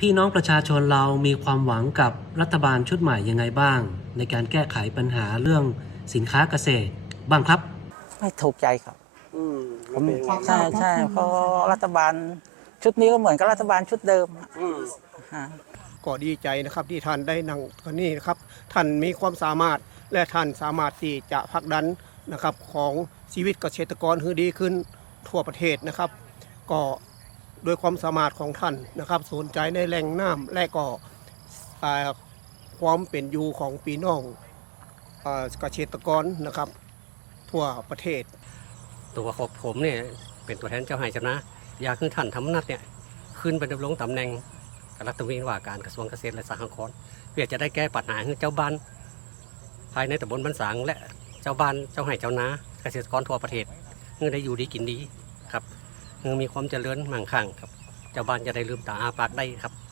พี่น้องประชาชนเรามีความหวังกับรัฐบาลชุดใหม่ยังไงบ้าง ในการแก้ไขปัญหาเรื่องสินค้าเกษตรบ้างครับ ไม่ถูกใจครับอืมผมใช่ใช่เพราะรัฐบาลชุดนี้ก็เหมือนกับรัฐบาลชุดเดิมฮะ ก็ดีใจนะครับที่ท่านได้นั่งคนนี้นะครับท่านมีความสามารถและท่านสามารถที่จะผลักดันนะครับของชีวิตเกษตรกรให้ดีขึ้นทั่วประเทศนะครับ ก็ โดยความสามารถของท่านนะครับ สนใจในแหล่งน้ำและก็ความเป็นอยู่ของปีน้องอ่าเกษตรกรนะครับ ทั่วประเทศ ตัวของผมเนี่ยเป็นตัวแทนเจ้าให้เจ้านะ อยากให้ท่านธรรมนัฐเนี่ยขึ้นไปดำรงตำแหน่งรัฐมนตรีว่าการกระทรวงเกษตรและสหกรณ์เพื่อจะได้แก้ปัญหาให้เจ้าบ้านภายในตำบลบ้านสางและเจ้าบ้านเจ้าให้เจ้านาเกษตรกรทั่วประเทศเพื่อได้อยู่ดีกินดีครับ มีความเจริญมั่งคั่งครับเจ้าบ้านจะได้ลืมตาอาปากได้ครับ